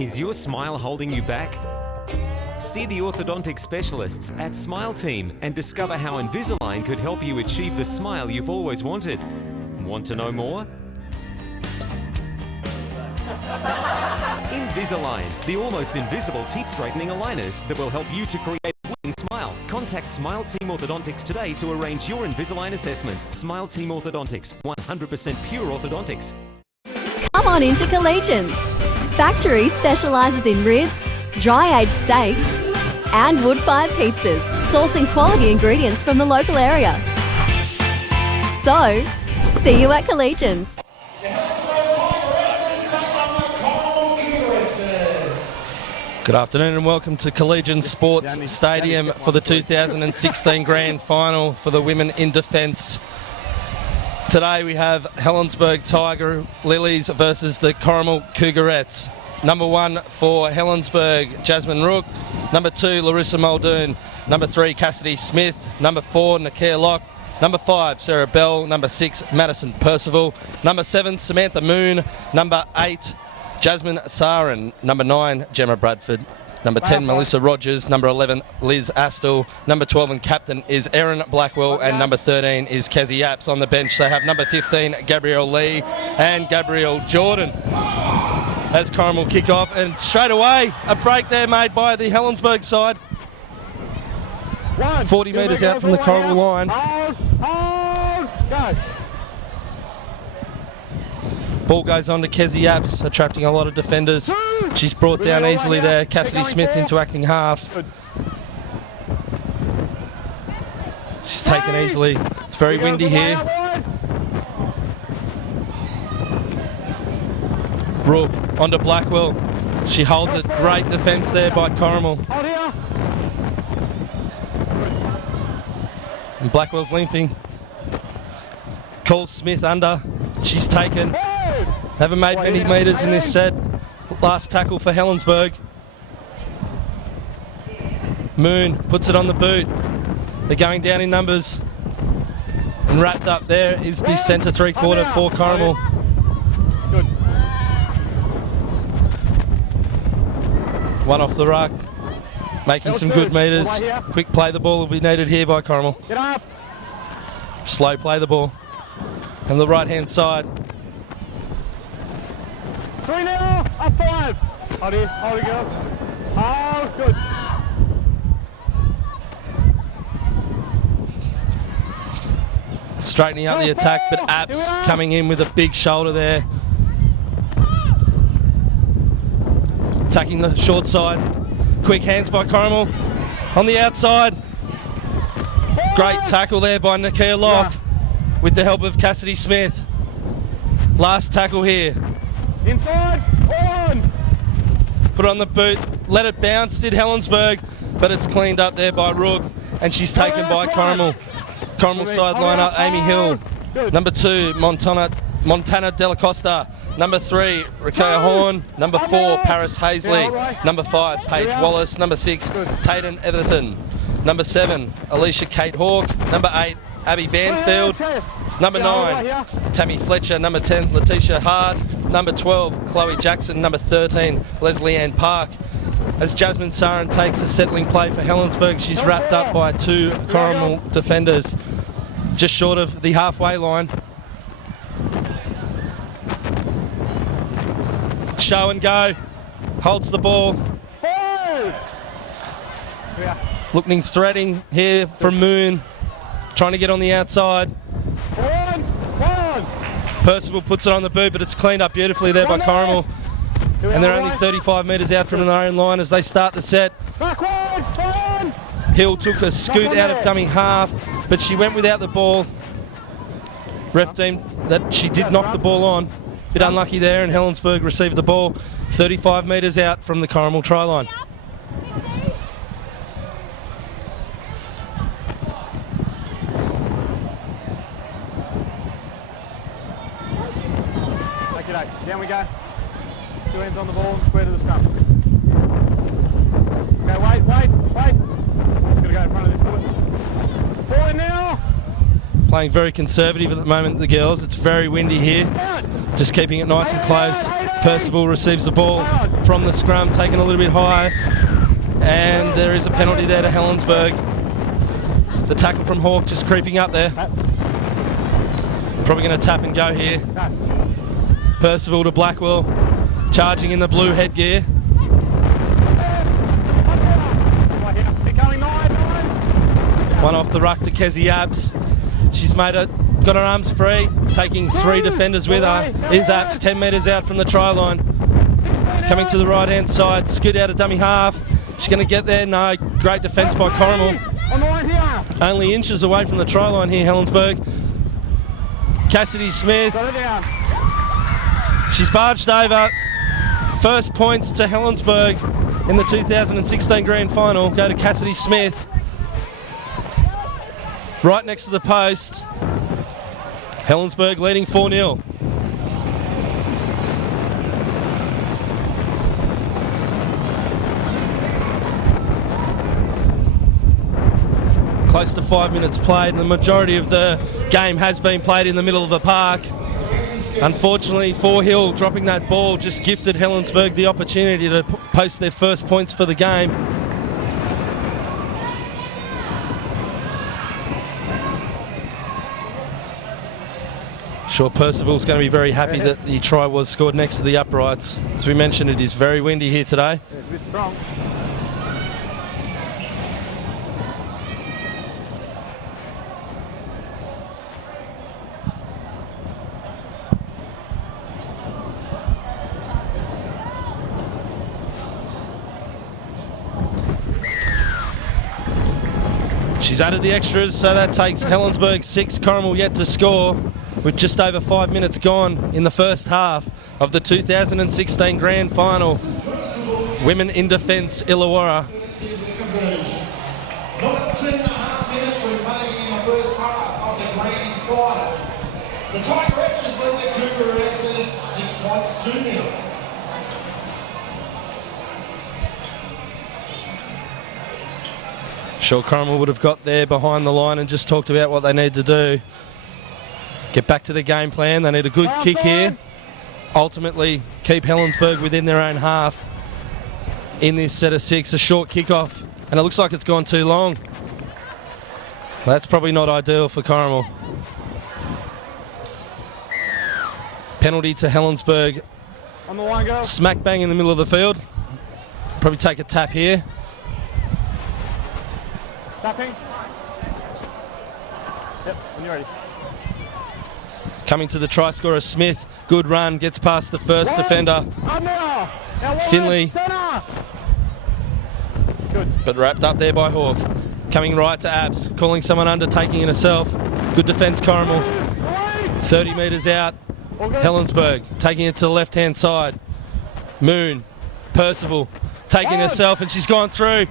Is your smile holding you back? See the orthodontic specialists at Smile Team and discover how Invisalign could help you achieve the smile you've always wanted. Want to know more? Invisalign, the almost invisible teeth straightening aligners that will help you to create a winning smile. Contact Smile Team Orthodontics today to arrange your Invisalign assessment. Smile Team Orthodontics, 100% pure orthodontics. Come on into Collegians. Factory specialises in ribs, dry-aged steak and wood-fired pizzas, sourcing quality ingredients from the local area. So, see you at Collegians. Good afternoon and welcome to Collegian Sports Stadium for the 2016 Grand Final for the Women in Defence. Today we have Helensburgh Tiger Lilies versus the Corrimal Cougars. Number 1 for Helensburgh, Jasmine Rook. Number 2, Larissa Muldoon. Number 3, Cassidy Smith. Number 4, Nakia Locke. Number 5, Sarah Bell. Number 6, Madison Percival. Number 7, Samantha Moon. Number 8, Jasmine Sarin. Number 9, Gemma Bradford. Number 10, Melissa Rogers. Number 11, Liz Astle. Number 12 and captain is Erin Blackwell. And number 13 is Kezzy Apps. On the bench they have number 15, Gabrielle Lee and Gabrielle Jordan. As Corrimal kick off, and straight away a break there made by the Helensburgh side. 40 metres out from the Corrimal line. Go. Ball goes on to Kezzy Apps, attracting a lot of defenders. She's brought down easily there. Cassidy Smith into acting half. She's taken easily. It's very windy here. Rook onto Blackwell. She holds it. Great defence there by Corrimal. And Blackwell's limping. Calls Smith under. She's taken. Haven't made many metres in this set. Last tackle for Helensburgh. Moon puts it on the boot. They're going down in numbers. And wrapped up there is the centre three-quarter for Corrimal. Good. One off the ruck. Making some good metres. Quick play the ball will be needed here by Corrimal. Get up. Slow play the ball. And the right-hand side. 3 now, up 5. Hold it, girls. Oh, good. Straightening up the attack, but Apps coming in with a big shoulder there. Attacking the short side. Quick hands by Corrimal. On the outside. Great tackle there by Nakia Locke with the help of Cassidy Smith. Last tackle here. Inside, on. Put it on the boot, let it bounce, did Helensburgh, but it's cleaned up there by Rook, and she's taken by Corrimal. Corrimal side lineup, Amy Hill. Number 2, Montana Della Costa. Number 3, Rakea Horn. Number 4, Paris Hazley. Number 5, Paige Wallace. Number 6, Tayden Etherton. Number 7, Alicia Kate Hawke. Number 8, Abby Banfield. Number 9, Tammy Fletcher. Number 10, Letitia Hart. Number 12, Chloe Jackson. Number 13, Leslie Ann Park. As Jasmine Sarin takes a settling play for Helensburgh, she's wrapped up by 2 Corrimal defenders just short of the halfway line. Show and go. Holds the ball. Looking threading here from Moon. Trying to get on the outside. Percival puts it on the boot, but it's cleaned up beautifully there by Corrimal. And they're only 35 metres out from their own line as they start the set. Hill took a scoot out of dummy half, but she went without the ball. Ref deemed that she did knock the ball on. Bit unlucky there, and Helensburgh received the ball 35 metres out from the Corrimal try line. Down we go. 2 hands on the ball and square to the scrum. Okay, wait. It's going to go in front of this foot. Ball in now. Playing very conservative at the moment, the girls. It's very windy here. Just keeping it nice and close. Percival receives the ball from the scrum, taken a little bit high, and there is a penalty there to Helensburgh. The tackle from Hawke just creeping up there. Probably going to tap and go here. Percival to Blackwell, charging in the blue headgear. One off the ruck to Kezi Abs. She's got her arms free, taking 3 defenders with her. Is Abs 10 metres out from the try line. Coming to the right hand side, scoot out a dummy half. She's going to get there. No, great defence by Corrimal. Only inches away from the try line here, Helensburgh. Cassidy Smith. She's barged over. First points to Helensburgh in the 2016 Grand Final go to Cassidy Smith. Right next to the post. Helensburgh leading 4-0. Close to 5 minutes played, and the majority of the game has been played in the middle of the park. Unfortunately, Hill dropping that ball just gifted Helensburgh the opportunity to post their first points for the game. Sure, Percival's going to be very happy that the try was scored next to the uprights. As we mentioned, it is very windy here today. Yeah, it's a bit strong. She's added the extras, so that takes Helensburgh 6, Corrimal yet to score, with just over 5 minutes gone in the first half of the 2016 Grand Final. Women in Defence, Illawarra. 19.5 minutes remaining in the first half of the Grand Final. The Tigresses lead the Cougars 6 points, 2-0. Sure, Corrimal would have got there behind the line and just talked about what they need to do. Get back to the game plan. They need a good kick here. Ultimately, keep Helensburgh within their own half in this set of 6. A short kick-off, and it looks like it's gone too long. That's probably not ideal for Corrimal. Penalty to Helensburgh. On the line, girls. Smack bang in the middle of the field. Probably take a tap here. Tapping. Yep, when you're ready. Coming to the try scorer, Smith. Good run, gets past the first defender. Finley. Good. But wrapped up there by Hawke. Coming right to Abs, calling someone under, taking it herself. Good defence, Corrimal. 30 metres out. Helensburgh taking it to the left-hand side. Moon. Percival taking herself, and she's gone through.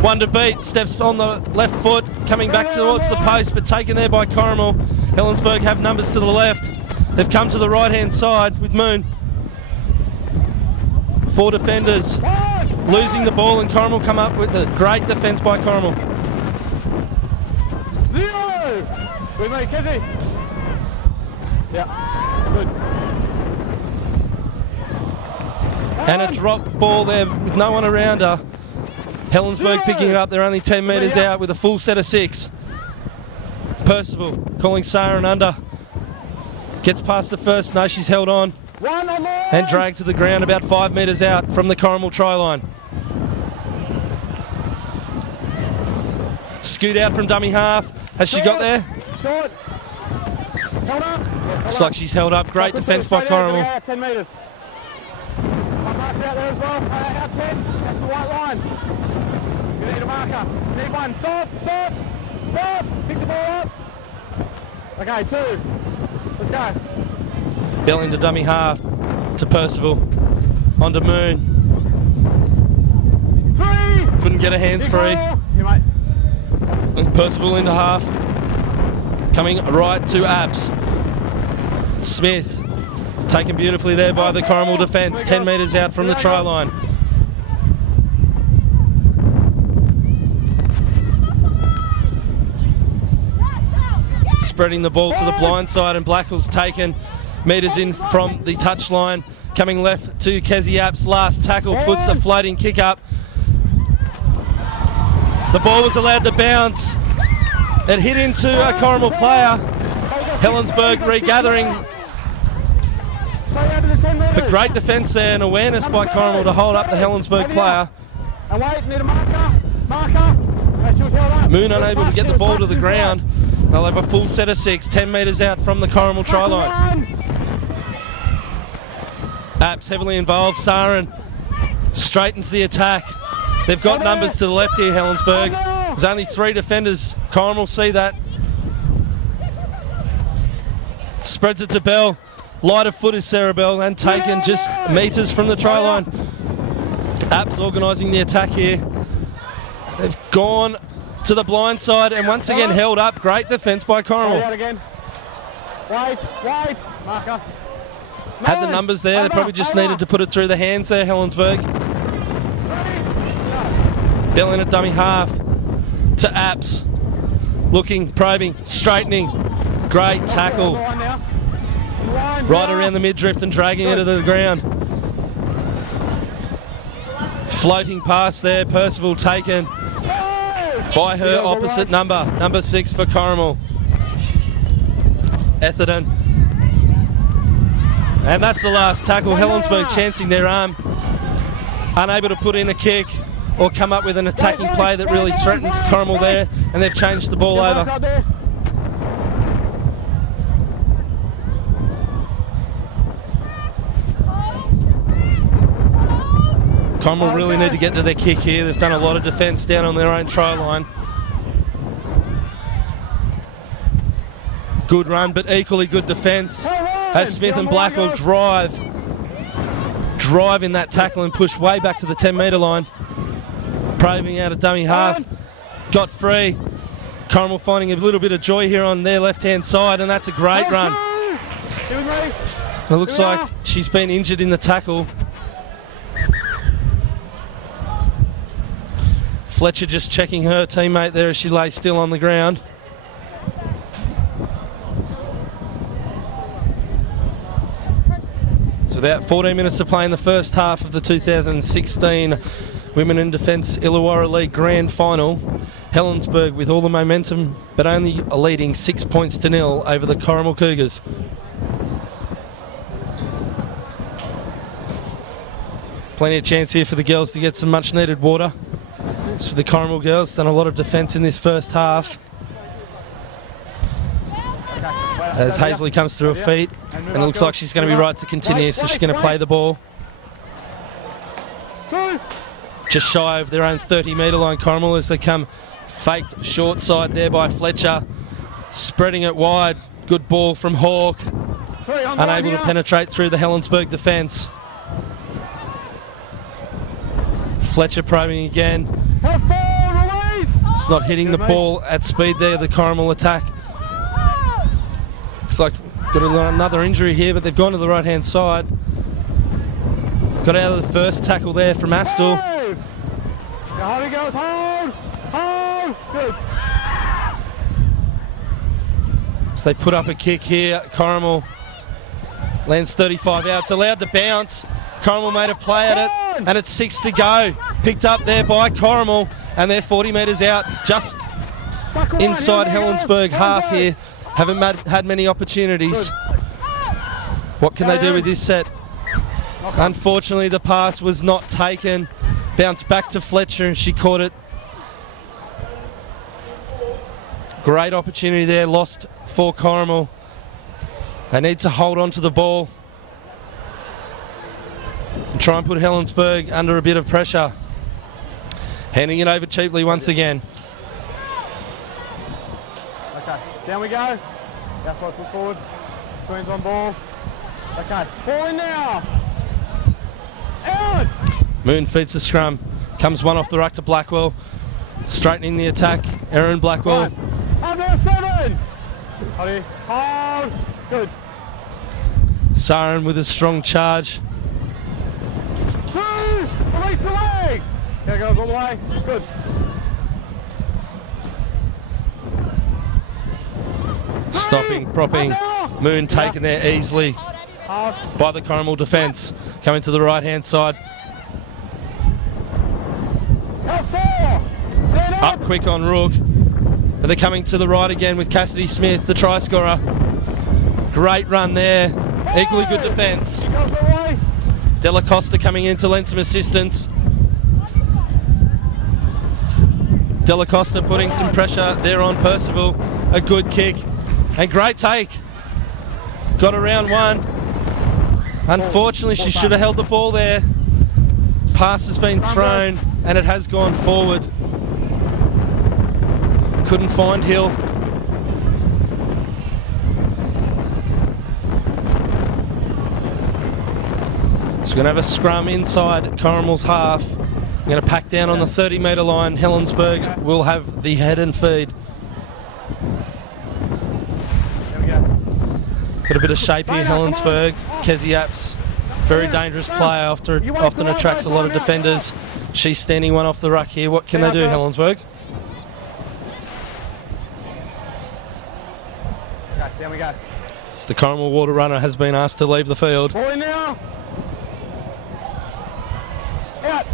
One to beat, steps on the left foot, coming back towards the post, but taken there by Corrimal. Helensburgh have numbers to the left. They've come to the right-hand side with Moon. 4 defenders losing the ball, and Corrimal come up with a great defence by Corrimal. 0! With me, Kizzy. Yeah, good. And a drop ball there with no one around her. Helensburgh picking it up. They're only 10 metres out with a full set of 6. Percival calling Saren under. Gets past the first. No, she's held on. And dragged to the ground about 5 metres out from the Corrimal try line. Scoot out from dummy half. Has she got there? Short. Held up. Looks like she's held up. Great defence by Corrimal. 10 metres. One marker out there as well. Out 10. That's the white line. You need a marker. You need one. Stop. Stop. Stop. Pick the ball up. Okay, 2. Let's go. Bell into dummy half to Percival. Onto Moon. 3. Couldn't get her hands free. Here, mate. And Percival into half. Coming right to Abs. Smith. Taken beautifully there by the Corrimal defence. 10 metres out from the try line. Spreading the ball to the blind side, and Blackwell's taken. metres in from the touchline. Coming left to Kezi Apps. Last tackle puts a floating kick up. The ball was allowed to bounce. It hit into a Corrimal player. Helensburgh regathering. But great defence there and awareness by Corrimal to hold up the Helensburgh player. And wait, need a marker. She was held up. Moon unable to get the ball to the ground. They'll have a full set of 6, 10 metres out from the Corrimal try line. Apps heavily involved. Sarin straightens the attack. They've got numbers to the left here, Helensburgh. There's only 3 defenders. Corrimal see that. Spreads it to Bell. Light of foot is Sarah Bell and taken just metres from the try line. Apps organising the attack here. They've gone to the blind side and once again held up. Great defence by Corrimal. Wait, marker. Had the numbers there. They probably just needed to put it through the hands there, Helensburgh. Bell in a dummy half to Apps. Looking, probing, straightening. Great tackle. Right around the midriff and dragging it to the ground. Floating pass there. Percival taken by her opposite number 6 for Corrimal. Etherton. And that's the last tackle. Helensburgh chancing their arm. Unable to put in a kick or come up with an attacking play that really threatened Corrimal there, and they've changed the ball over. Corrimal really need to get to their kick here. They've done a lot of defence down on their own try line. Good run, but equally good defence. As Smith and Blackwell drive in that tackle and push way back to the 10-metre line. Probing out a dummy half. Got free. Corrimal finding a little bit of joy here on their left-hand side, and that's a great run. It looks like she's been injured in the tackle. Fletcher just checking her teammate there as she lays still on the ground. So about 14 minutes to play in the first half of the 2016 Women in Defence Illawarra League Grand Final. Helensburgh with all the momentum, but only leading 6 points to 0 over the Corrimal Cougars. Plenty of chance here for the girls to get some much needed water. It's for the Corrimal girls, done a lot of defence in this first half. As Hazley comes to her feet, and it looks like she's going to be right to continue, so she's going to play the ball. Just shy of their own 30-metre line, Corrimal, as they come faked short side there by Fletcher. Spreading it wide. Good ball from Hawke. Unable to penetrate through the Helensburgh defence. Fletcher probing again. It's not hitting the ball at speed there, the Corrimal attack. Looks like got another injury here, but they've gone to the right-hand side. Got out of the first tackle there from Astle. Hold, girls, hold, good. So they put up a kick here. Corrimal lands 35 out. It's allowed to bounce. Corrimal made a play at it, and it's 6 to go. Picked up there by Corrimal, and they're 40 metres out, just inside Helensburgh half here. Haven't had many opportunities. What can they do with this set? Unfortunately, the pass was not taken. Bounced back to Fletcher, and she caught it. Great opportunity there, lost for Corrimal. They need to hold on to the ball and try and put Helensburgh under a bit of pressure. Handing it over cheaply once again. Okay, down we go. Outside foot forward. Two hands on ball. Okay, ball in now. Out! Moon feeds the scrum. Comes one off the ruck to Blackwell. Straightening the attack. Erin Blackwell. Under 7! Hold. Good. Sarin with a strong charge. 2! Release the leg! There it goes all the way. Good. Stopping, propping. Moon taken there easily. by the Corrimal defence. Coming to the right-hand side. Up quick on Rook. And they're coming to the right again with Cassidy Smith, the try scorer. Great run there. Equally good defence. Della Costa coming in to lend some assistance. Della Costa putting some pressure there on Percival. A good kick. And great take. Got around one. Unfortunately, she should have held the ball there. Pass has been thrown and it has gone forward. Couldn't find Hill. So we're going to have a scrum inside Corrimal's half. We're going to pack down on the 30-metre line. Helensburgh will have the head and feed. Got a bit of shape here, Helensburgh. Kezzy Apps, very dangerous player, often attracts a lot of defenders. She's standing one off the ruck here. What can they do, Helensburgh? Down we go. So the Corrimal water runner has been asked to leave the field. Ball in now. Out.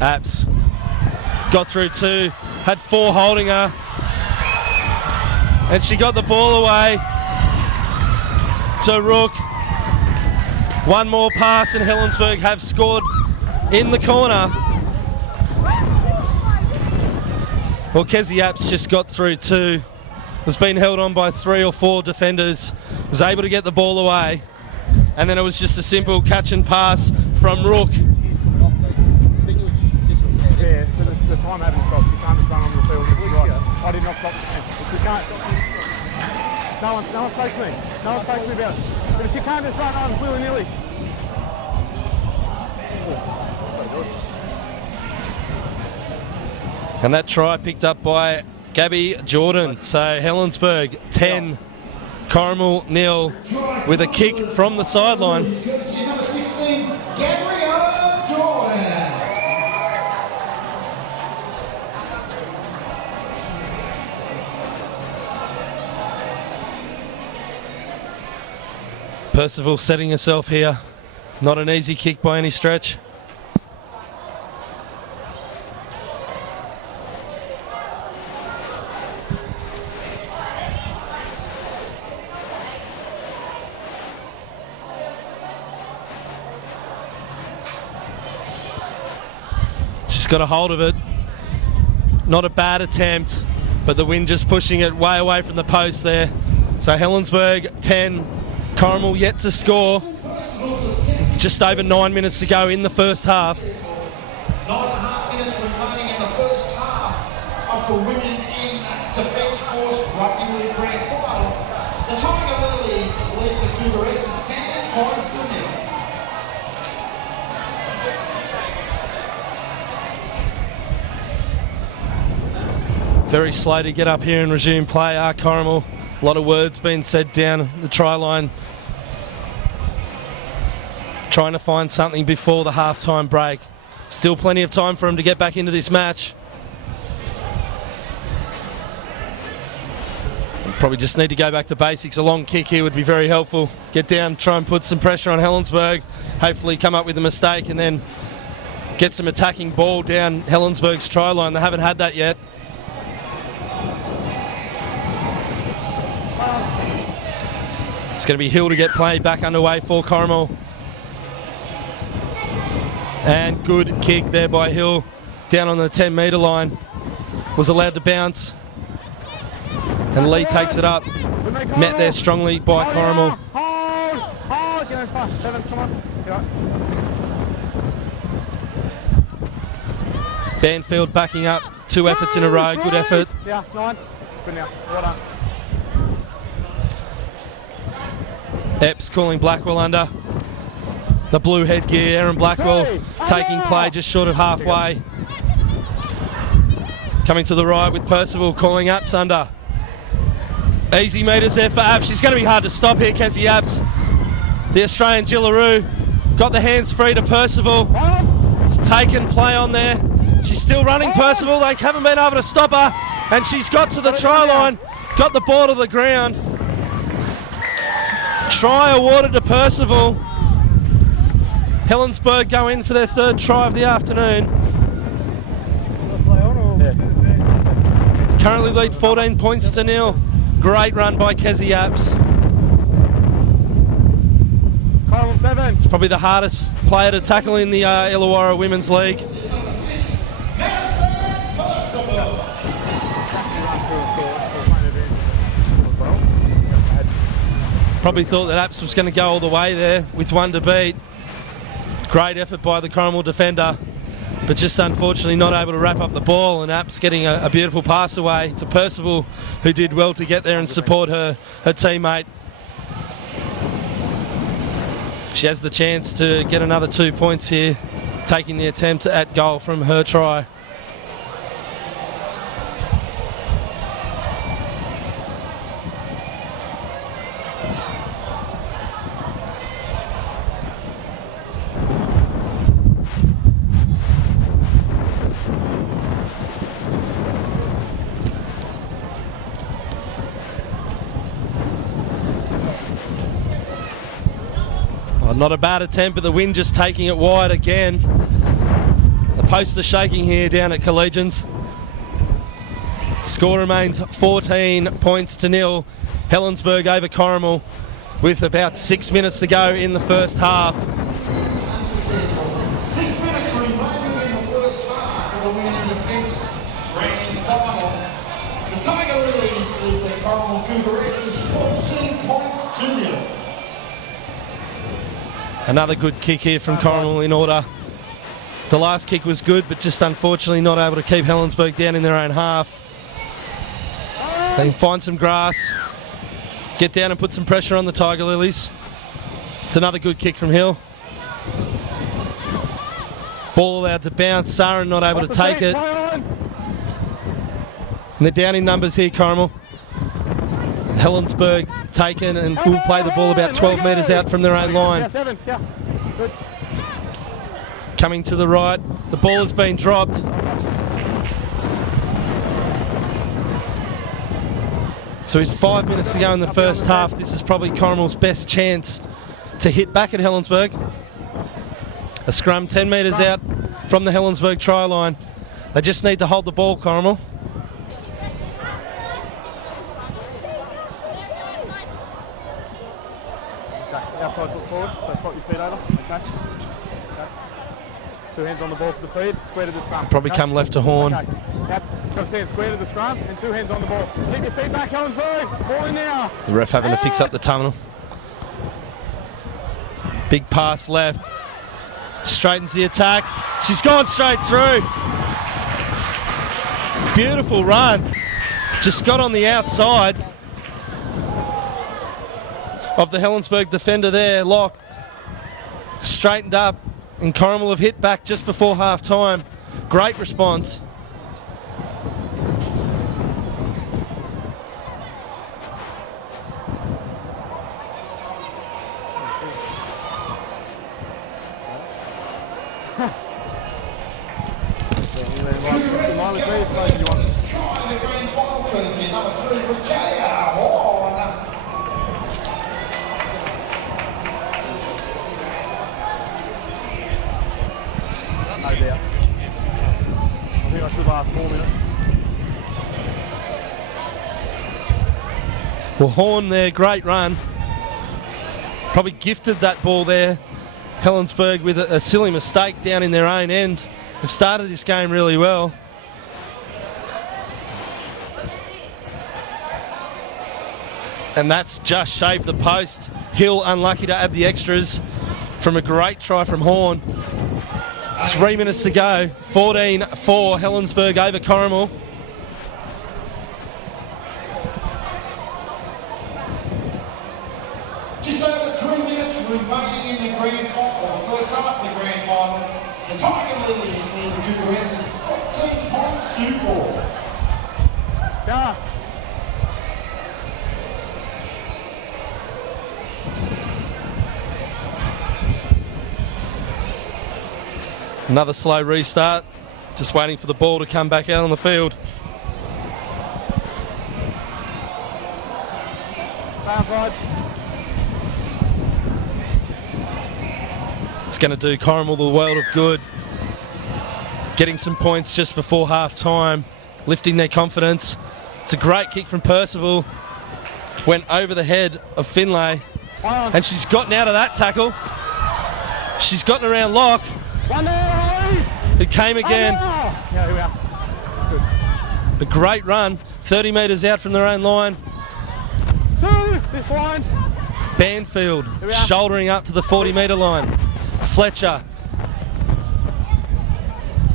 Apps got through two, had four holding her, and she got the ball away to Rook. One more pass and Helensburgh have scored in the corner. Well, Kezzy Apps just got through two, was being held on by 3 or 4 defenders, was able to get the ball away, and then it was just a simple catch and pass from Rook. Yeah, the time hasn't stopped. She can't just run on the field. Right. I did not stop. She can't. No one spoke to me. No one spoke to me about it. But she can't just run on willy-nilly. And that try picked up by Gabby Jordan. So Helensburgh 10, Corrimal 0, with a kick from the sideline. Number 16, Gabrielle Jordan. Percival setting herself here. Not an easy kick by any stretch. She's got a hold of it. Not a bad attempt, but the wind just pushing it way away from the post there. So Helensburgh 10, Corrimal yet to score. Just over 9 minutes to go in the first half. 9.5 minutes remaining in the first half of the Women in Defence Force Rugby League Grand Final. The Tiger Lilies lead the Cougars 10 points to 0. Very slow to get up here and resume play. Corrimal, a lot of words being said down the try line. Trying to find something before the halftime break. Still plenty of time for him to get back into this match. Probably just need to go back to basics. A long kick here would be very helpful. Get down, try and put some pressure on Helensburgh. Hopefully come up with a mistake and then get some attacking ball down Helensburgh's try line. They haven't had that yet. It's going to be Hill to get play back underway for Corrimal. And good kick there by Hill. Down on the 10-metre line. Was allowed to bounce. And Lee takes it up. Met there strongly by Corrimal. Hold! Get far. 7, come on. Banfield backing up. 2 efforts in a row. Good effort. Yeah, 9. Good now. Well done. Epps calling Blackwell under. The blue headgear, Aaron Blackwell taking play just short of halfway. Coming to the right with Percival calling Apps under. Easy metres there for Apps. She's going to be hard to stop here, Kezzy Apps. The Australian Jillaroo got the hands free to Percival. It's taken play on there. She's still running Percival. They haven't been able to stop her. And she's got to the try line, got the ball to the ground. Try awarded to Percival. Helensburgh go in for their third try of the afternoon. Currently lead 14 points to nil. Great run by Kezzy Apps. Corrimal 7. It's probably the hardest player to tackle in the Illawarra Women's League. Probably thought that Apps was going to go all the way there with one to beat. Great effort by the Corrimal defender, but just unfortunately not able to wrap up the ball, and Apps getting a beautiful pass away to Percival, who did well to get there and support her teammate. She has the chance to get another 2 points here, taking the attempt at goal from her try. Not a bad attempt, but the wind just taking it wide again. The posts are shaking here down at Collegians. Score remains 14 points to nil. Helensburgh over Corrimal with about 6 minutes to go in the first half. 6 minutes remaining in the first half for the Women Defence Grand Final. The Tiger Lilies lead the Corrimal Cougars 14 points to nil. Another good kick here from Corrimal in order. The last kick was good, but just unfortunately not able to keep Helensburgh down in their own half. They can find some grass, get down and put some pressure on the Tiger Lilies. It's another good kick from Hill. Ball allowed to bounce. Sarin not able to take it. And they're down in numbers here, Corrimal. Helensburgh taken and will play the ball about 12 metres out from their own line. Coming to the right, the ball has been dropped. So with 5 minutes to go in the first half, this is probably Corrimal's best chance to hit back at Helensburgh. A scrum 10 metres out from the Helensburgh try line. They just need to hold the ball, Corrimal. Outside foot forward, so swap your feet over. Okay. 2 hands on the ball for the feed, square to the scrum. Probably come left to Horn. Okay. Got to stand square to the scrum and 2 hands on the ball. Keep your feet back, Helensburgh. Ball in now. The ref having to fix up the tunnel. Big pass left. Straightens the attack. She's gone straight through. Beautiful run. Just got on the outside of the Helensburgh defender there, Locke. Straightened up, and Corrimal have hit back just before half time. Great response. I should last 4 minutes. Well, Horn there, great run. Probably gifted that ball there. Helensburgh with a silly mistake down in their own end. They've started this game really well. And that's just shaved the post. Hill unlucky to add the extras from a great try from Horn. 3 minutes to go. 14-4 Helensburgh over Corrimal. Just over 3 minutes remaining in the grand final, the first half of the grand final. The Tiger Lilies lead the Cougars 14 points to 4. Yeah. Another slow restart. Just waiting for the ball to come back out on the field. outside. It's going to do Corrimal the world of good. Getting some points just before half time, lifting their confidence. It's a great kick from Percival. Went over the head of Finlay. And she's gotten out of that tackle. She's gotten around Locke. One there, Louise. Who came again. Yeah, here we are. A great run. 30 metres out from their own line. 2, this line. Banfield shouldering up to the 40-metre line. Fletcher.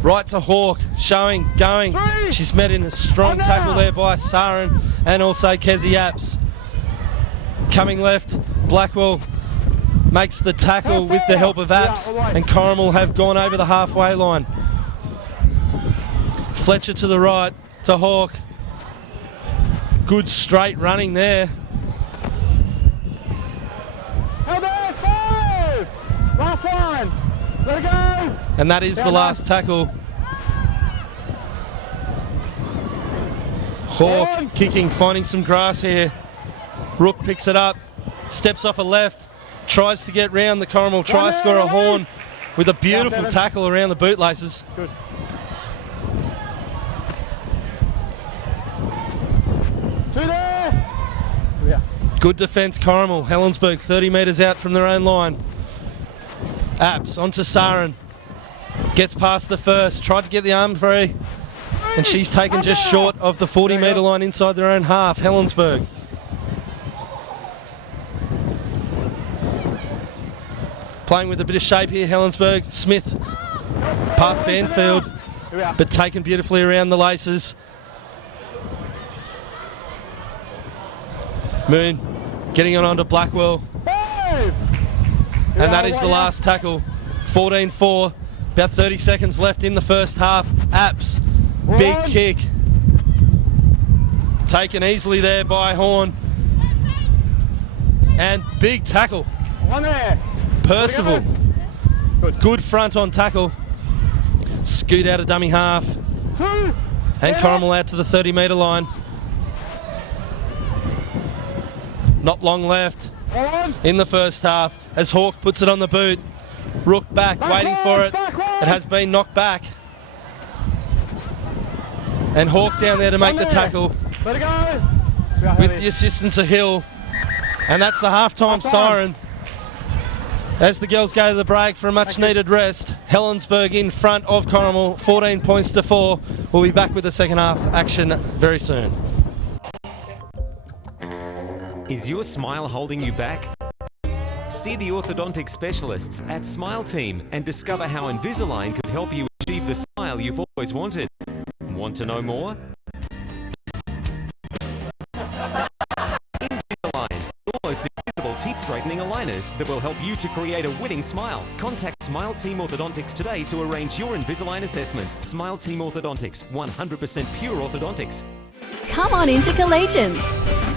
Right to Hawke. Showing, going. 3. She's met in a strong tackle there by Sarin and also Kezi Apps. Coming left, Blackwell makes the tackle with the help of Apps, and Corrimal have gone over the halfway line. Fletcher to the right, to Hawke. Good straight running there. Held there, 5. Last line. Let it go. And that is the last tackle. Hawke kicking, finding some grass here. Rook picks it up, steps off a left, tries to get round the Corrimal try scorer Horn with a beautiful tackle around the bootlaces. Good. Two there. Yeah. Good defence, Corrimal. Helensburgh 30 metres out from their own line. Apps onto Sarin. Gets past the first, tried to get the arm free, and she's taken just short of the 40-metre line inside their own half. Helensburgh. Playing with a bit of shape here, Helensburgh. Smith past Banfield, but taken beautifully around the laces. Moon getting it onto Blackwell. 5. And that is the last tackle. 14-4. About 30 seconds left in the first half. Apps, big kick. Taken easily there by Horn. And big tackle. One there. Percival. Good front on tackle. Scoot out of dummy half. 2. And Corrimal out to the 30-metre line. Not long left in the first half as Hawke puts it on the boot. Rook back, waiting for it. It has been knocked back. And Hawke down there to make the tackle Let it go. with the assistance of Hill. And that's the halftime siren. As the girls go to the break for a much needed rest, Helensburgh in front of Corrimal, 14 points to 4. We'll be back with the second half action very soon. Is your smile holding you back? See the orthodontic specialists at Smile Team and discover how Invisalign could help you achieve the smile you've always wanted. Want to know more? Invisalign, almost invisible teeth straightening aligners that will help you to create a winning smile. Contact Smile Team Orthodontics today to arrange your Invisalign assessment. Smile Team Orthodontics, 100% pure orthodontics. Come on into Collegians.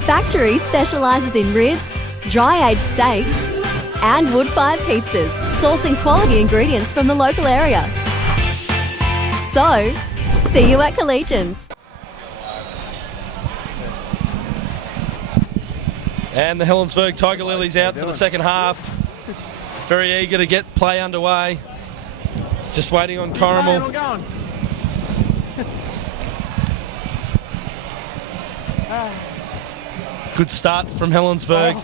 Factory specialises in ribs, dry-aged steak and wood-fired pizzas, sourcing quality ingredients from the local area. So, see you at Collegians. And the Helensburgh Tiger Lilies out for the second half. Very eager to get play underway. Just waiting on Corrimal. Good start from Helensburgh.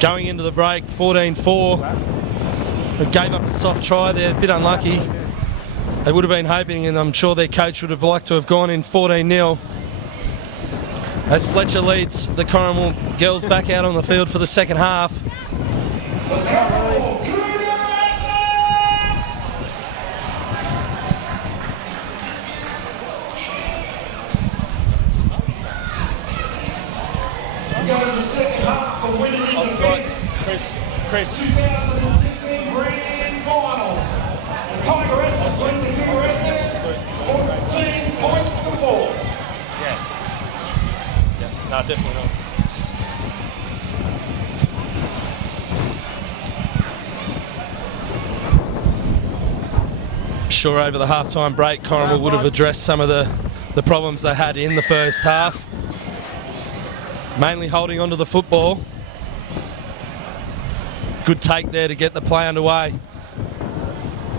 Going into the break, 14-4. They gave up a soft try there, a bit unlucky. They would have been hoping, and I'm sure their coach would have liked to have gone in 14-0. As Fletcher leads the Corrimal girls back out on the field for the second half. Chris. 2016 Grand Final. The Tigeresses lead the Cougars 14 points to 4. Yeah. No, definitely not. I'm sure over the halftime break, Corrimal would have addressed some of the problems they had in the first half. mainly holding onto the football. Good take there to get the play underway.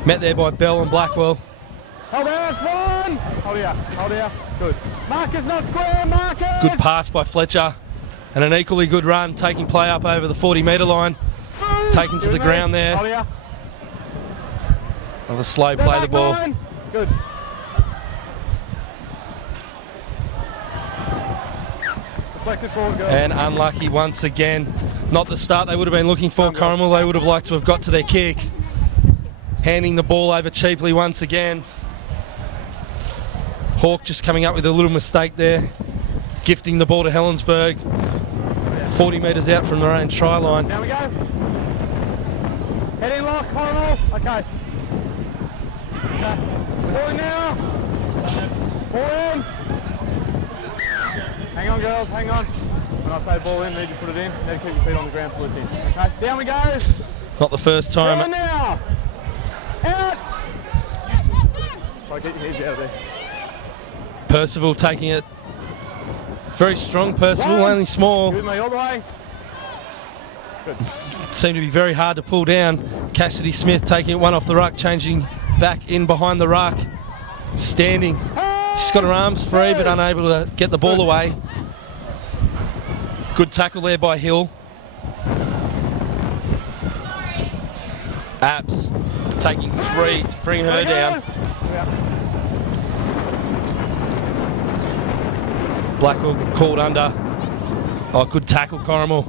Met there by Bell and Blackwell. Hold there, it's one. Hold here. Good. Marcus not square, Marcus. Good pass by Fletcher. And an equally good run, taking play up over the 40-metre line. Taken to the ground there. Hold here. Another slow Step play back, the ball. nine. Good. Deflected forward, girls. And unlucky once again. Not the start they would have been looking for. Corrimal, they would have liked to have got to their kick. Handing the ball over cheaply once again. Hawke just coming up with a little mistake there. Gifting the ball to Helensburgh. 40 metres out from their own try line. Down we go. Head in lock, Corrimal. Okay. Ball in now. Ball in. Hang on, girls, hang on. When I say ball in, need to put it in. Need to keep your feet on the ground till it's in. Okay, down we go. Not the first time. Down now. Out. Try to get your heads out of there. Percival taking it. Very strong Percival, One. only small. With me all the way. Good. Seemed to be very hard to pull down. Cassidy Smith taking it one off the ruck, changing back in behind the ruck. Standing. She's got her arms free but unable to get the ball away. Good tackle there by Hill. Apps taking 3 to bring her down. Blackwell called under. Oh, good tackle, Corrimal.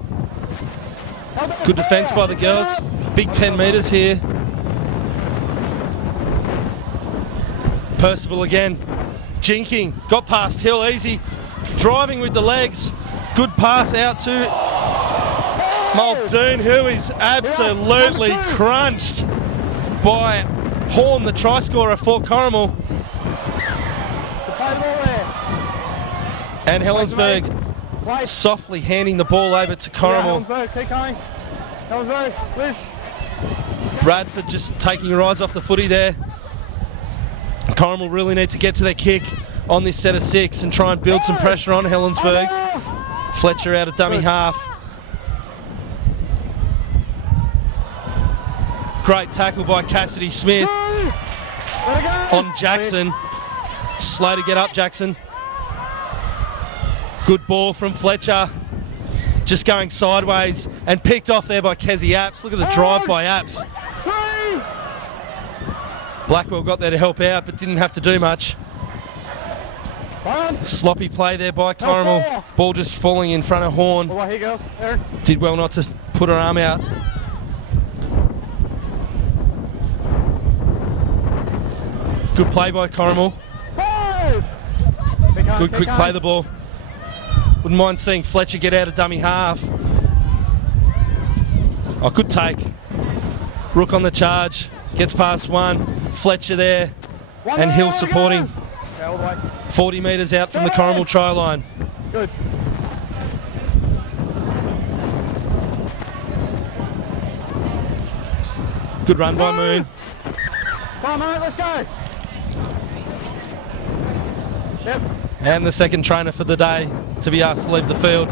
Good defence by the girls. Big 10 metres here. Percival again. Jinking. Got past Hill easy. Driving with the legs. Good pass out to Muldoon, who is absolutely crunched by Horn, the try scorer for Corrimal. And Helensburgh softly handing the ball over to Corrimal. Helensburgh, keep going. Helensburgh, Liz. Bradford just taking her eyes off the footy there. Corrimal really need to get to their kick on this set of 6 and try and build some pressure on Helensburgh. Fletcher out of dummy half. Great tackle by Cassidy Smith on Jackson. Slow to get up, Jackson. Good ball from Fletcher. Just going sideways and picked off there by Kezi Apps. Look at the drive by Apps. Blackwell got there to help out but didn't have to do much. Sloppy play there by Corrimal. Ball just falling in front of Horn. Here, girls. Aaron. Did well not to put her arm out. Good play by Corrimal. Good quick play the ball. Wouldn't mind seeing Fletcher get out of dummy half. Oh, good take. Rook on the charge. Gets past one. Fletcher there. And Hill supporting. 40 metres out from the Corrimal try line. Good. Good run by Moon. Come on, mate, let's go. Yep. And the second trainer for the day to be asked to leave the field.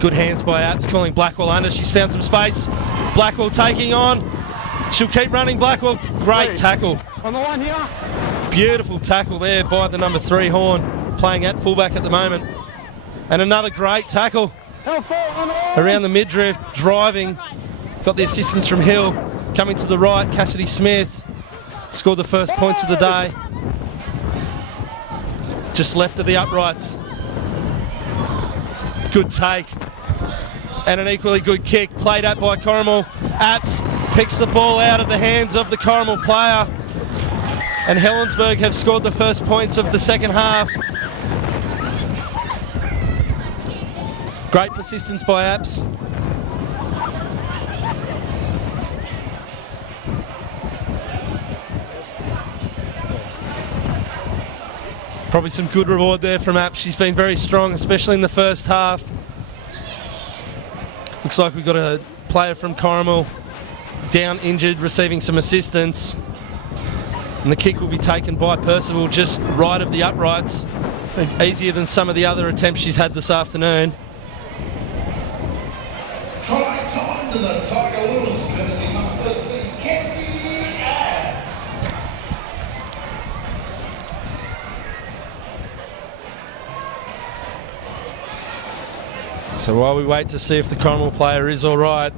Good hands by Apps, calling Blackwell under. She's found some space. Blackwell taking on. She'll keep running, Blackwell. Great tackle. On the line here. Beautiful tackle there by the number 3 Horn, playing at fullback at the moment. And another great tackle around the midriff, driving. Got the assistance from Hill. Coming to the right, Cassidy Smith scored the first points of the day. Just left of the uprights. Good take. And an equally good kick, played up by Corrimal. Apps picks the ball out of the hands of the Corrimal player. And Helensburgh have scored the first points of the second half. Great persistence by Apps. Probably some good reward there from Apps. She's been very strong, especially in the first half. Looks like we've got a player from Corrimal down injured, receiving some assistance. And the kick will be taken by Percival just right of the uprights. Easier than some of the other attempts she's had this afternoon. So while we wait to see if the Corrimal player is all right,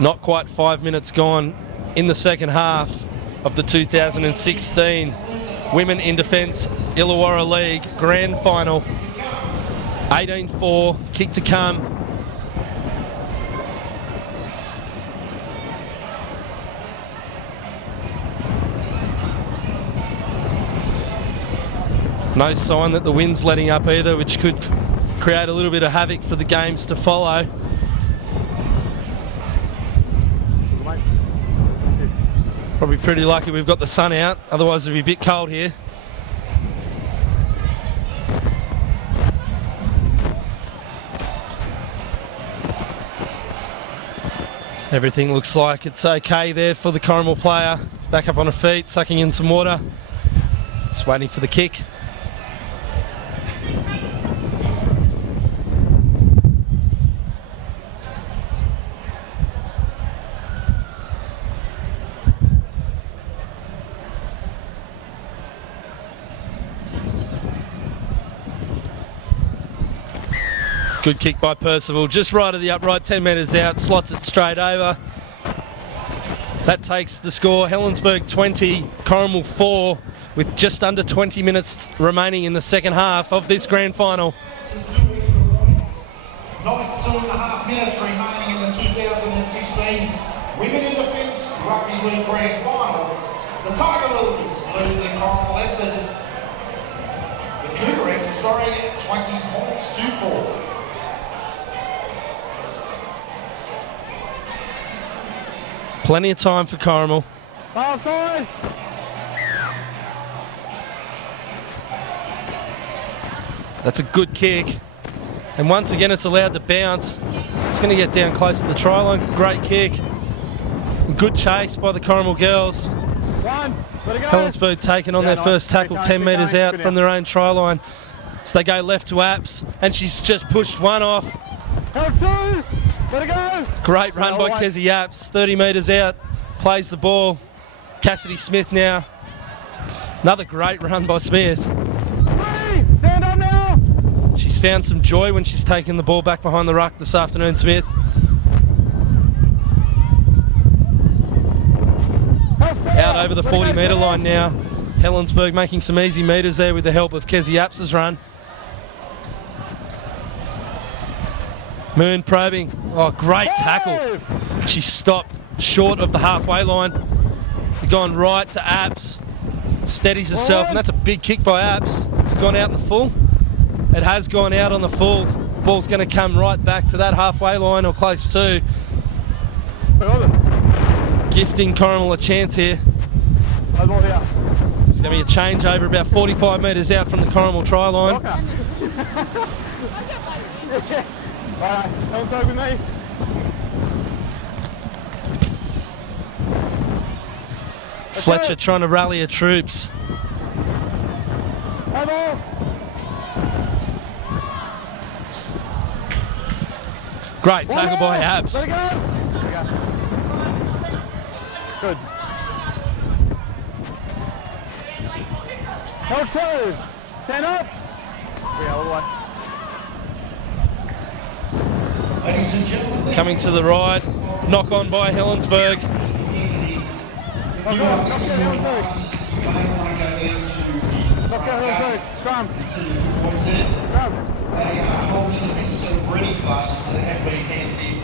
not quite 5 minutes gone in the second half of the 2016 Women in Defence Illawarra League Grand Final. 18-4, kick to come. No sign that the wind's letting up either, which could create a little bit of havoc for the games to follow. Probably pretty lucky we've got the sun out, otherwise it'd be a bit cold here. Everything looks like it's okay there for the Corrimal player. Back up on her feet, sucking in some water. Just waiting for the kick. Good kick by Percival, just right of the upright, 10 metres out, slots it straight over. That takes the score, Helensburgh 20, Corrimal 4, with just under 20 minutes remaining in the second half of this grand final. 92.5 minutes remaining in the 2016 Women in Defence Rugby League Grand Final. The Tiger Lilies lead the Corrimal Essers. The Cougars, 20 points to 4. Plenty of time for Corrimal. Outside. That's a good kick. And once again, it's allowed to bounce. It's going to get down close to the try line. Great kick. Good chase by the Corrimal girls. Helensburgh taking on their first tackle 10 metres out from their own try line. So they go left to Apps, and she's just pushed one off. Held two. Let it go. Great run by Kezzy Apps, 30 metres out, plays the ball. Cassidy Smith now. Another great run by Smith. Stand up now. She's found some joy when she's taken the ball back behind the ruck this afternoon, Smith. Out over the 40 metre line now. Helensburgh making some easy metres there with the help of Kezzy Apps' run. Moon probing. Oh, great tackle. She stopped short of the halfway line. Gone right to Apps. Steadies herself, and that's a big kick by Apps. It's gone out in the full. It has gone out on the full. Ball's going to come right back to that halfway line or close to. Gifting Corrimal a chance here. It's going to be a changeover about 45 metres out from the Corrimal try line. Alright, let's go with me. Fletcher trying to rally her troops. Great tackle by Apps. Let it go. Good. Hold two. Stand up. All the way. Ladies and gentlemen, Coming to the right. Knock on by Helensburgh. Knock out Helensburgh. Scrum. Scrum. they are holding a set of ready classes that have been handed in.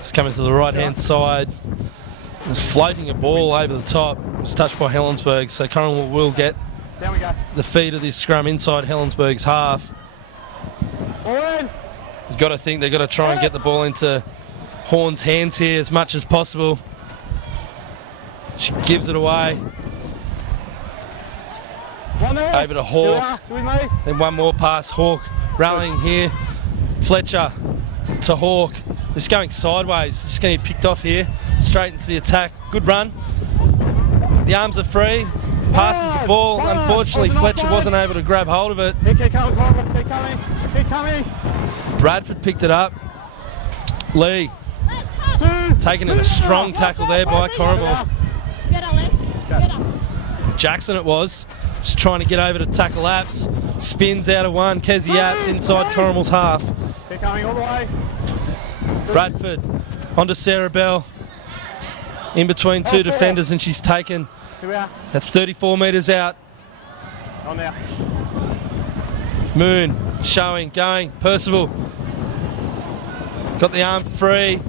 It's coming to the right-hand side. It's floating a ball over the top. It was touched by Helensburgh, so Corrimal will get the feed of this scrum inside Helensburgh's half. You've got to think they've got to try and get the ball into Horn's hands here as much as possible. She gives it away. Over to Hawk. Then one more pass. Hawk rallying here. Fletcher to Hawk. Just going sideways. Just going to get picked off here. Straight into the attack. Good run. The arms are free. Passes the ball. Unfortunately, Fletcher wasn't able to grab hold of it. Keep coming. Bradford picked it up. Lee taking in a strong tackle there by Corrimal. Jackson it was. Just trying to get over to tackle Apps. Spins out of one. Kezzy Apps inside Corrimal's half. Keep coming all the way. Bradford onto Sarah Bell. In between two defenders, and she's taken Here we are. at 34 metres out. On now. Moon showing, going. Percival got the arm free.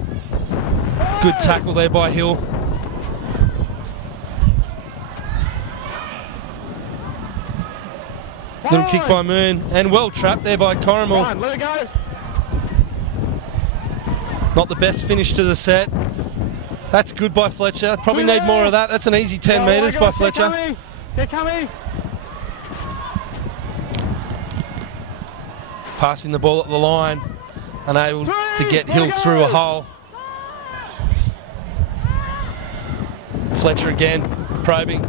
Good tackle there by Hill. Little kick by Moon, and well trapped there by Corrimal. Run, let it go. Not the best finish to the set. That's good by Fletcher. Probably need more of that. That's an easy 10 metres by Fletcher. Get coming. Passing the ball at the line, unable to get Hill through a hole. Fletcher again, probing.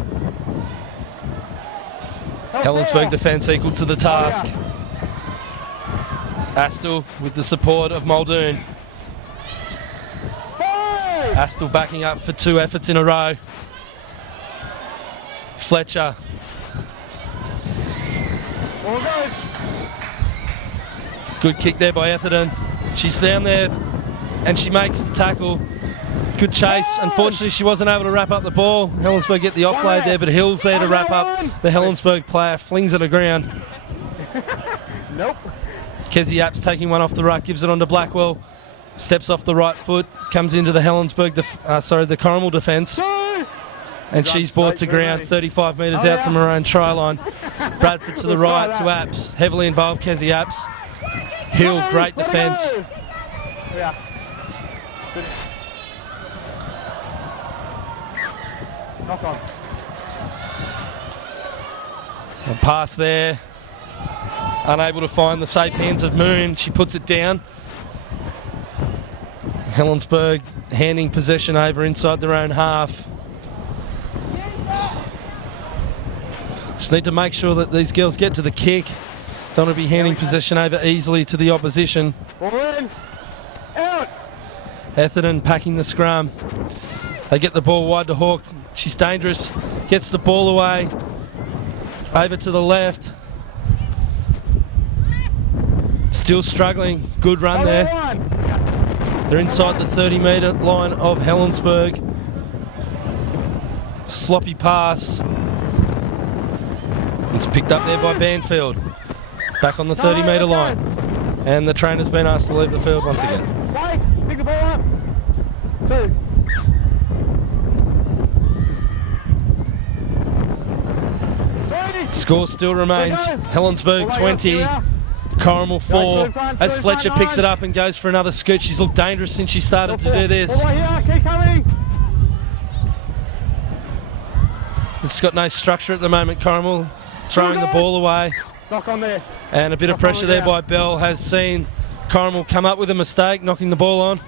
Helensburgh defence equal to the task. Astle with the support of Muldoon. Astle backing up for 2 efforts in a row. Fletcher. All good. Good kick there by Etherton. She's down there and she makes the tackle. Good chase. Unfortunately, she wasn't able to wrap up the ball. Helensburgh get the offload there, but Hill's there to wrap up. The Helensburgh player flings it to ground. Nope. Kezzy Apps taking one off the ruck, gives it on to Blackwell. Steps off the right foot, comes into the Helensburgh, the Corrimal defence. And she's brought to ground 35 metres out from her own try line. Bradford to the right to Apps. Heavily involved, Kezzy Apps. Hill, great defence. Yeah. Knock on. A pass there. Unable to find the safe hands of Moon. She puts it down. Helensburgh handing possession over inside their own half. Just need to make sure that these girls get to the kick. Don't want to be handing possession over easily to the opposition. Ball in. Out. Etherton packing the scrum. They get the ball wide to Hawk. She's dangerous. Gets the ball away. Over to the left. Still struggling. Good run there. They're inside the 30-metre line of Helensburgh. Sloppy pass. It's picked up there by Banfield. Back on the 30-metre line. And the trainer's been asked to leave the field once again. Wait, pick the ball up. 2. Score still remains Helensburgh 20, Corrimal 4. As Fletcher picks it up and goes for another scoot. She's looked dangerous since she started to do this. It's got no structure at the moment, Corrimal. Throwing the ball away. Knock on there. And a bit of pressure there by Bell has seen Corrimal come up with a mistake, knocking the ball on.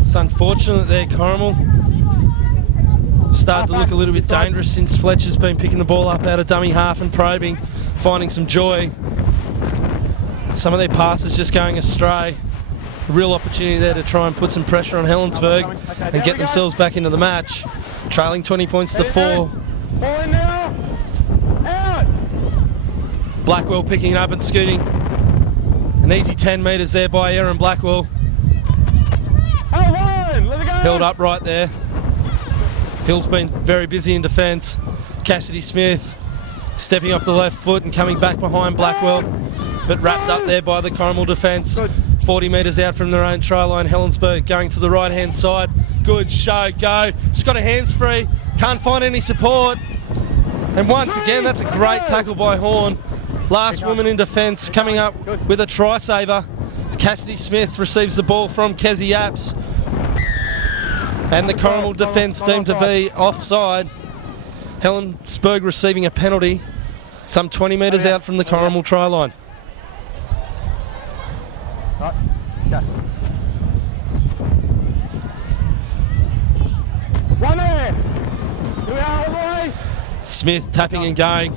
It's unfortunate there, Corrimal. Started to look a little bit dangerous since Fletcher's been picking the ball up out of dummy half and probing, finding some joy. Some of their passes just going astray. A real opportunity there to try and put some pressure on Helensburgh and get themselves back into the match. Trailing 20 points to 4. Ball in now. Out. Blackwell picking it up and scooting. An easy 10 metres there by Erin Blackwell. Let it go. Held up right there. Hill's been very busy in defence. Cassidy Smith stepping off the left foot and coming back behind Blackwell, but wrapped up there by the Corrimal defence. 40 metres out from their own try line. Helensburgh going to the right hand side. Good show, go. She's got her hands free. Can't find any support. And once again, that's a great tackle by Horn. Last woman in defence coming up with a try saver. Cassidy Smith receives the ball from Kezzy Apps. And the Corrimal defence deemed to be offside. Helensburgh receiving a penalty some 20 metres out from the Corrimal try line. Right. Okay. One there. Here we are all the way. Smith tapping and going.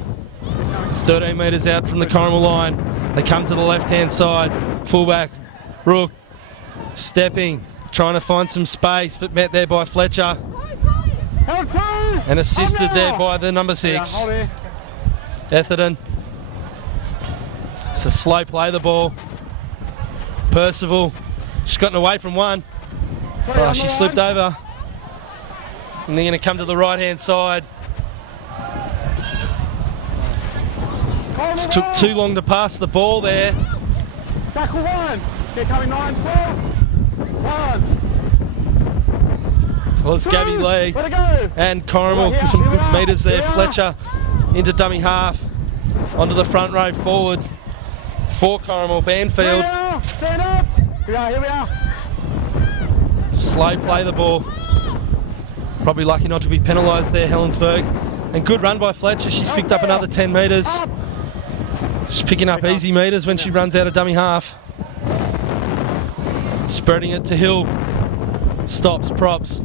13 metres out from the Corrimal line. They come to the left-hand side. Fullback, Rook, stepping, trying to find some space, but met there by Fletcher. Held 2. And assisted Up there now. by the number Yeah, 6, hold here. Etherton. It's a slow play the ball. Percival. She's gotten away from one. Sorry, Oh, on she the slipped line. over. And they're going to come to the right-hand side. It took too long to pass the ball there. Tackle 1. Get coming 9, 12. 1. Well, it's Gabby Lee. Let it go. And Corrimal, Right here, some here we good are, metres there. here we are. Fletcher into dummy half. Onto the front row forward. For Corrimal, Banfield. Stand up. Here we are. Slow play the ball. Probably lucky not to be penalised there, Helensburgh. And good run by Fletcher. She's picked up another 10 metres. Up. She's picking up easy metres when she runs out of dummy half. Spreading it to Hill. Stops, props.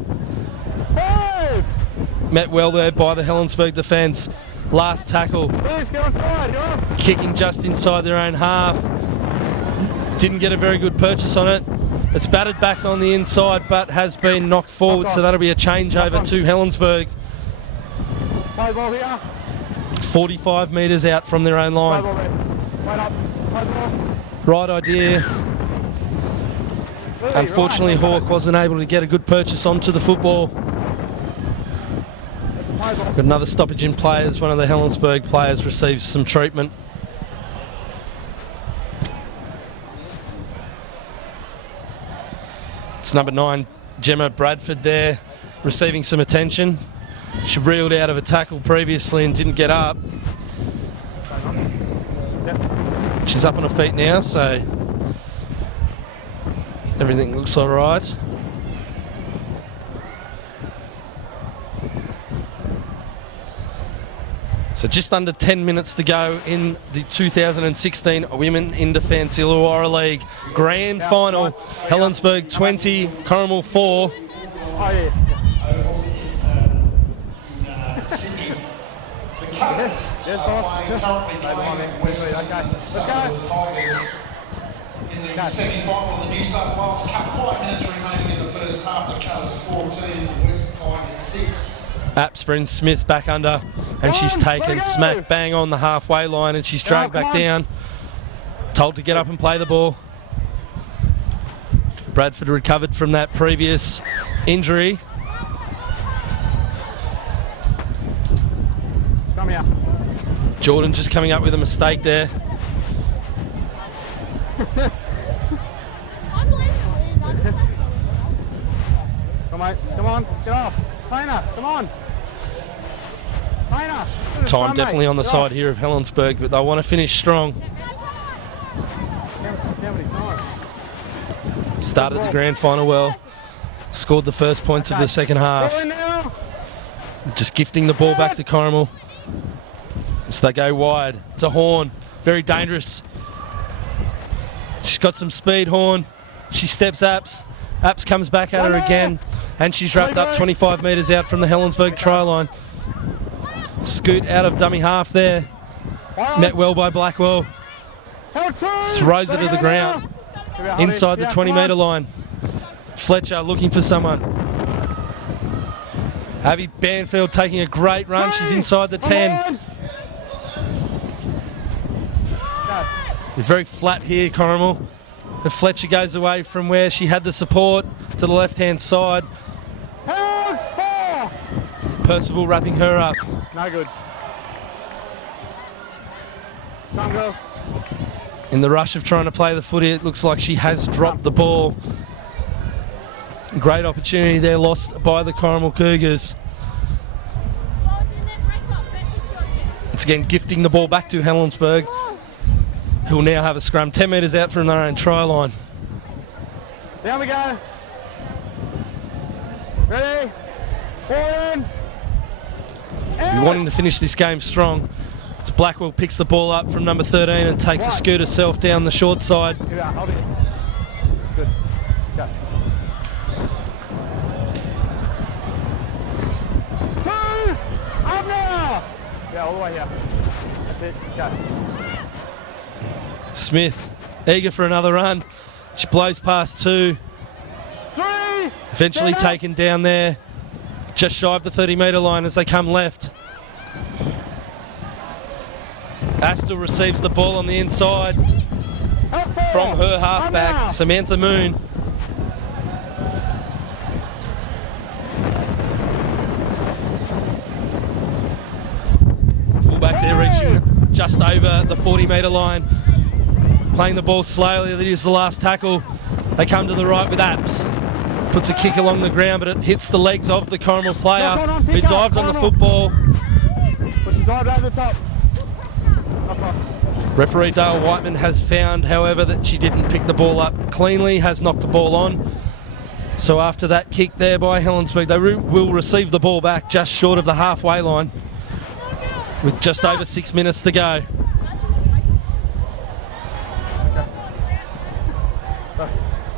5. Met well there by the Helensburgh defence. Last tackle. Please get on side. You're up. Kicking just inside their own half. Didn't get a very good purchase on it. It's batted back on the inside but has been knocked forward, so that'll be a changeover to Helensburgh. Play ball here. 45 metres out from their own Play line. ball there. Wait up. Play ball. Right idea. Really, Unfortunately, right. Hawke wasn't able to get a good purchase onto the football. Play ball. Got another stoppage in play as one of the Helensburgh players receives some treatment. It's number 9, Gemma Bradford there, receiving some attention. She reeled out of a tackle previously and didn't get up. She's up on her feet now, so everything looks all right. So just under 10 minutes to go in the 2016 Women in Defence Illawarra League Grand Final. Helensburgh 20, Corrimal 4. Oh, yeah. Yes, boss. Currently playing Western Okay, let's go. Tigers in the semi-final of the New South Wales Cup. 5 minutes remaining in the first half. The Colours 14, West Tigers 6. Apps brings Smith back under, and she's taken smack bang on the halfway line, and she's dragged back down. Told to get up and play the ball. Bradford recovered from that previous injury. Come here. Jordan just coming up with a mistake there. Come on, come on, get off. Trainer, come on. Trainer. Time definitely on the side here of Helensburgh, but they want to finish strong. How many times? Started the grand final well. Scored the first points of the second half. Go in now. Just gifting the ball back to Corrimal. So they go wide to Horn. Very dangerous. She's got some speed, Horn. She steps Apps. Apps comes back at her again. And she's wrapped up 25 metres out from the Helensburgh try line. Scoot out of dummy half there. Met well by Blackwell. Throws it to the ground. Inside the 20 metre line. Fletcher looking for someone. Abby Banfield taking a great run. She's inside the 10. It's very flat here, Corrimal. If Fletcher goes away from where she had the support to the left-hand side. Percival wrapping her up. No good. Come, girls. In the rush of trying to play the footy, it looks like she has dropped the ball. Great opportunity there, lost by the Corrimal Cougars. Once again, gifting the ball back to Helensburgh, who will now have a scrum 10 metres out from their own try line. Down we go. Ready? Ball in. You're wanting to finish this game strong. As Blackwell picks the ball up from number 13 and takes a scoot herself down the short side. Here we are, hold it. Good. Go. 2. Up now. Yeah, all the way here. That's it. Go. Smith, eager for another run. She blows past 2. 3. Eventually taken down there. just shy of the 30-metre line as they come left. Astle receives the ball on the inside from her halfback, Samantha Moon. Fullback there reaching just over the 40-metre line. Playing the ball slowly, that is the last tackle. They come to the right with Apps. Puts a kick along the ground, but it hits the legs of the Corrimal player who dived on the football. She's dived over the top. Referee Dale Whiteman has found, however, that she didn't pick the ball up cleanly, has knocked the ball on. So after that kick there by Helensburgh, they will receive the ball back just short of the halfway line with just over 6 minutes to go.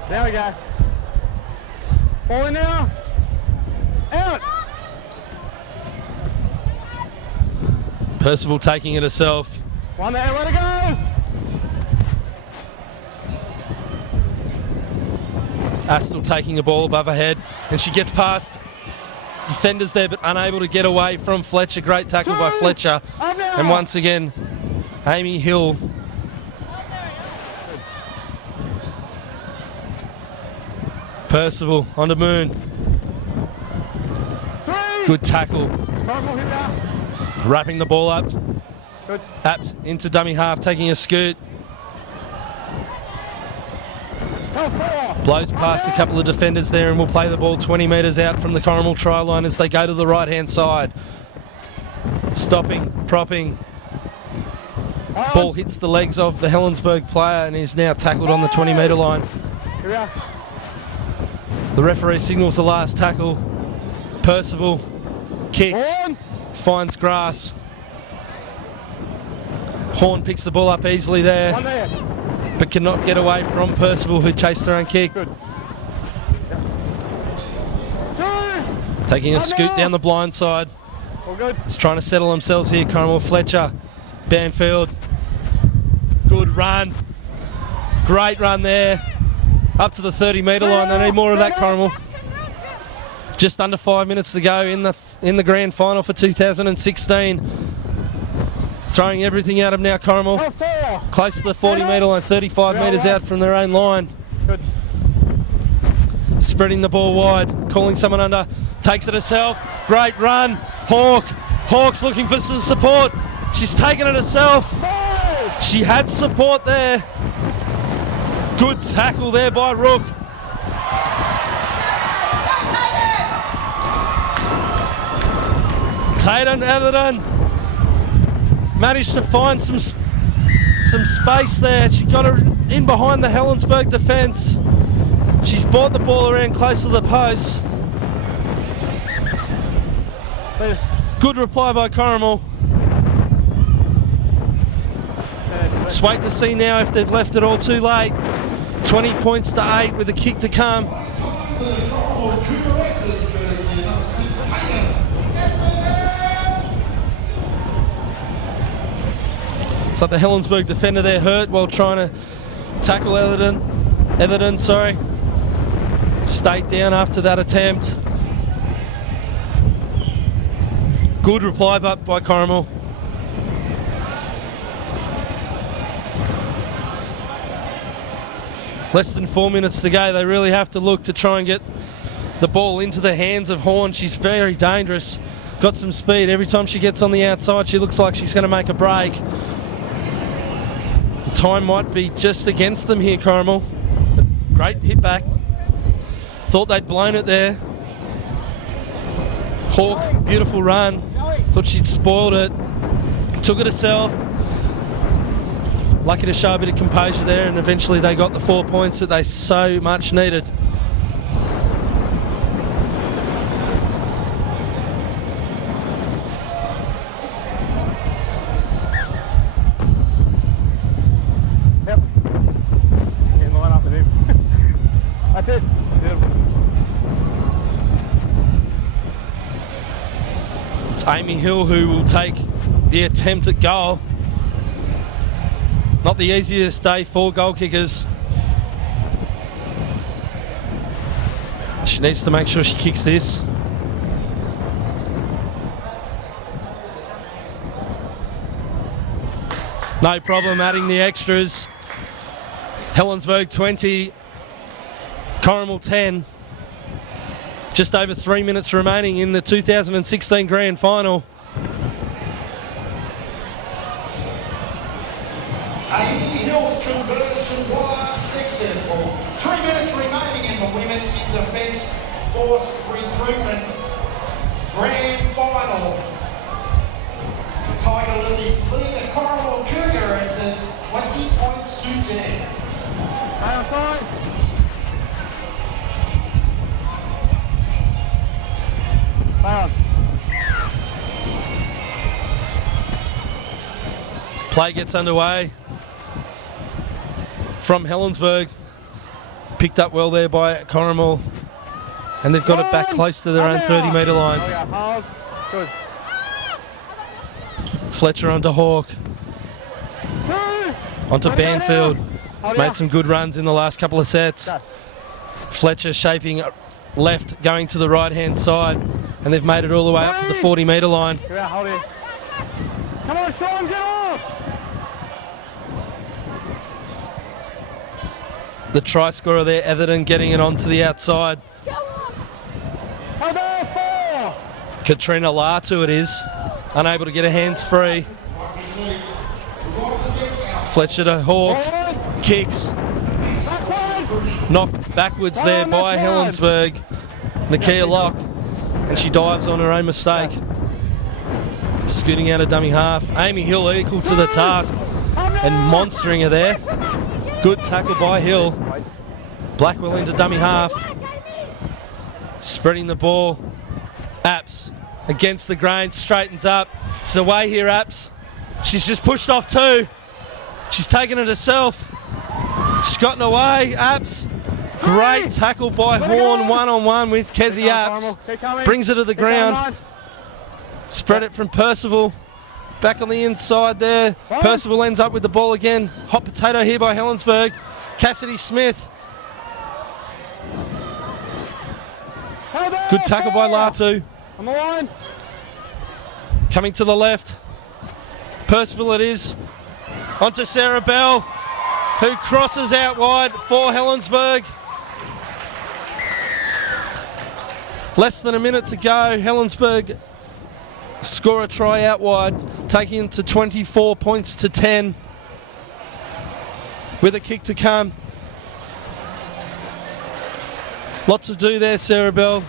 There we go. Ball in now. Out. Percival taking it herself. One there, let it go. Astle taking a ball above her head, and she gets past defenders there, but unable to get away from Fletcher. Great tackle by Fletcher. And once again, Amy Hill. Percival onto Moon. Good tackle. Wrapping the ball up. Good. Apps into dummy half, taking a scoot. Blows past a couple of defenders there and will play the ball 20 metres out from the Corrimal try line as they go to the right-hand side. Stopping, propping. Ball hits the legs of the Helensburgh player and is now tackled on the 20-metre line. Here we are. The referee signals the last tackle. Percival kicks, finds grass. Horn picks the ball up easily there, but cannot get away from Percival, who chased her own kick. Good. Taking a scoot down the blind side. All good. It's trying to settle themselves here. Corrimal, Fletcher, Banfield. Good run. Great run there. Up to the 30-metre line. They need more of that, Corrimal. Just under 5 minutes to go in the grand final for 2016. Throwing everything at them now, Corrimal. Close to the 40-metre line, 35 metres out from their own line. Good. Spreading the ball wide, calling someone under, takes it herself. Great run. Hawk's looking for some support. She's taken it herself. She had support there. Good tackle there by Rook. Tatum Atherton managed to find some space there. She got her in behind the Helensburgh defence. She's brought the ball around close to the post. Good reply by Corrimal. Just wait to see now if they've left it all too late. 20 points to 8 with a kick to come. So the Helensburgh defender there hurt while trying to tackle Etherton, sorry. Stayed down after that attempt. Good reply by Corrimal. Less than 4 minutes to go. They really have to look to try and get the ball into the hands of Horn. She's very dangerous. Got some speed. Every time she gets on the outside, she looks like she's going to make a break. Time might be just against them here, Corrimal. Great hit back. Thought they'd blown it there. Hawk, beautiful run. Thought she'd spoiled it. Took it herself. Lucky to show a bit of composure there, and eventually they got the 4 points that they so much needed. Yep. Getting line up with him. That's it. Beautiful. It's Amy Hill who will take the attempt at goal. Not the easiest day for goal kickers. She needs to make sure she kicks this. No problem adding the extras. Helensburgh 20, Corrimal 10. Just over 3 minutes remaining in the 2016 Grand Final. Hills conversion was successful. 3 minutes remaining in the Women in Defence Force Recruitment Grand Final. Tiger Lilies lead the Corrimal Cougars as 20 points to 10. Stay outside. Stay on. Play gets underway from Helensburgh. Picked up well there by Corrimal. And they've got it back close to their own 30-metre line. Oh yeah, hold. Good. Fletcher onto Hawke. Onto Banfield. He's made some good runs in the last couple of sets. Fletcher shaping left, going to the right-hand side. And they've made it all the way up to the 40-metre line. Get out, hold in. Come on, Sean, get off! The try scorer there, Everton, getting it onto the outside. Hold on, 4! Katrina Latu it is. Unable to get her hands free. Fletcher to Hawke. Kicks. Knocked backwards there by Helensburgh. Nakia Locke. And she dives on her own mistake. Scooting out a dummy half. Amy Hill equal to the task. And monstering her there. Good tackle by Hill. Blackwell into dummy half. Spreading the ball. Apps against the grain. Straightens up. She's away here, Apps. She's just pushed off too. She's taken it herself. She's gotten away. Apps. Great tackle by Horn, one-on-one with Kezzy Apps. Brings it to the ground. Spread it from Percival. Back on the inside there. Percival ends up with the ball again. Hot potato here by Helensburgh. Cassidy Smith. Good tackle by Latu. On the line. Coming to the left. Percival it is. Onto Sarah Bell, who crosses out wide for Helensburgh. Less than a minute to go. Helensburgh score a try out wide, taking it to 24 points to 10. With a kick to come. Lots to do there, Sarah Bell.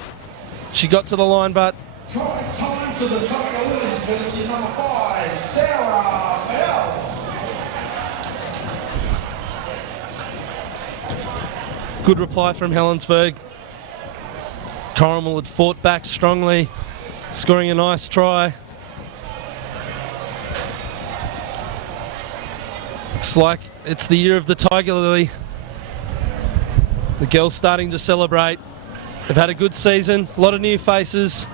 She got to the line, but Time to the Tiger Lilies, courtesy number 5, Sarah Bell. good reply from Helensburgh. Corrimal had fought back strongly, scoring a nice try. Looks like it's the year of the Tiger Lily. The girls starting to celebrate. They've had a good season, a lot of new faces.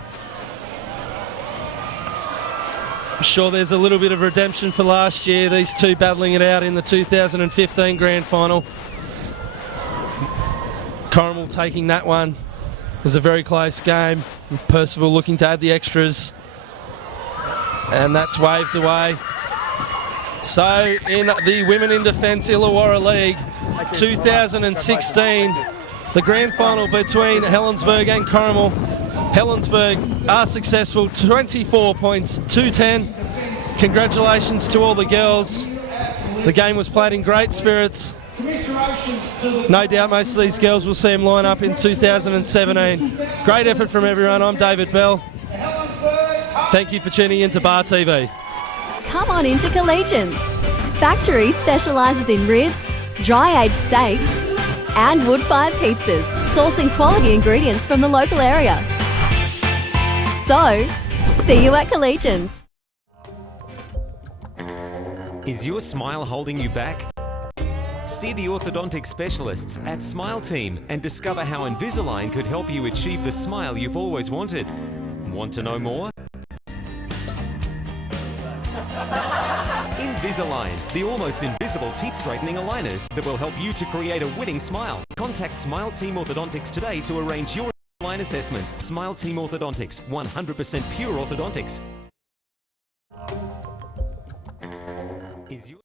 I'm sure there's a little bit of redemption for last year, these two battling it out in the 2015 Grand Final. Corrimal taking that one. It was a very close game. Percival looking to add the extras. And that's waved away. So in the Women in Defence Illawarra League 2016, the Grand Final between Helensburgh and Corrimal. Helensburgh are successful, 24 points, 2-10. Congratulations to all the girls. The game was played in great spirits. No doubt most of these girls will see them line up in 2017. Great effort from everyone. I'm David Bell. Thank you for tuning in to Bar TV. Come on into Collegians. Factory specialises in ribs, dry-aged steak and wood-fired pizzas, sourcing quality ingredients from the local area. So, see you at Collegians. Is your smile holding you back? See the orthodontic specialists at Smile Team and discover how Invisalign could help you achieve the smile you've always wanted. Want to know more? Invisalign, the almost invisible teeth straightening aligners that will help you to create a winning smile. Contact Smile Team Orthodontics today to arrange your Invisalign assessment. Smile Team Orthodontics, 100% pure orthodontics. Is your